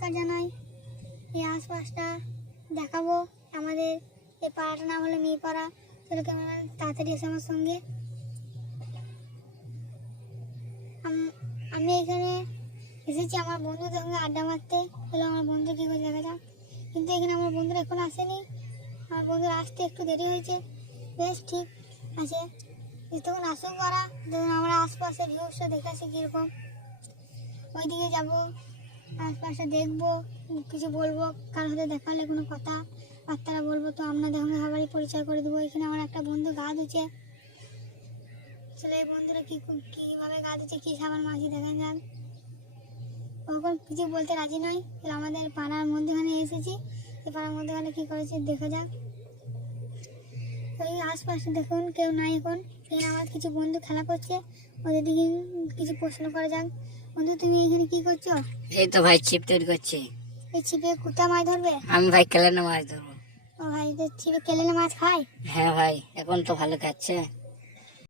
নমস্কার জানাই। এই আশপাশটা দেখাবো। আমাদের এই পাড়াটার নাম হলো মেয়েপাড়া। চলো ক্যামেরাম্যান তাড়াতাড়ি এসে আমার সঙ্গে। আমি এখানে এসেছি আমার বন্ধুদের সঙ্গে আড্ডা মারতে। চলো আমার বন্ধু কী করে দেখা যাক। কিন্তু এখানে আমার বন্ধুরা এখন আসেনি। আমার বন্ধুরা আসতে একটু দেরি হয়েছে। বেশ ঠিক আছে, তখন আসুক ওরা। তখন আমরা আশপাশে ভিউসটা দেখে আসি কীরকম। ওইদিকে যাবো, আশপাশে দেখবো, কিছু বলবো। কারোর সাথে দেখা হলে কোনো কথা বার্তারা বলবো, তো আপনাদের সঙ্গে সবারই পরিচয় করে দেবো। এখানে আমার একটা বন্ধু গা ধুচ্ছে। আসলে এই বন্ধুরা কীভাবে গা ধুচ্ছে, কী সাবান মাঝি দেখা যাক। কখন কিছু বলতে রাজি নয়। আমাদের পাড়ার মধ্যখানে এসেছি, এই পাড়ার মধ্যখানে কী করেছে দেখা যাক। ওই আশপাশে দেখুন কেউ নাই এখন। এখানে আমার কিছু বন্ধু খেলা করছে, ওদের দিকে কিছু প্রশ্ন করা যাক। বন্ধু তুমি এখানে কি করছো? এই তো ভাই ছিপ তৈরি করছি। এই ছিপে কোথায় মাছ ধরবে? আমি ভাই কেলেনে মাছ ধরবো। ও ভাই, তো ছিপে কেলেনে মাছ খায়? হ্যাঁ ভাই, এখন তো ভালো খাচ্ছে।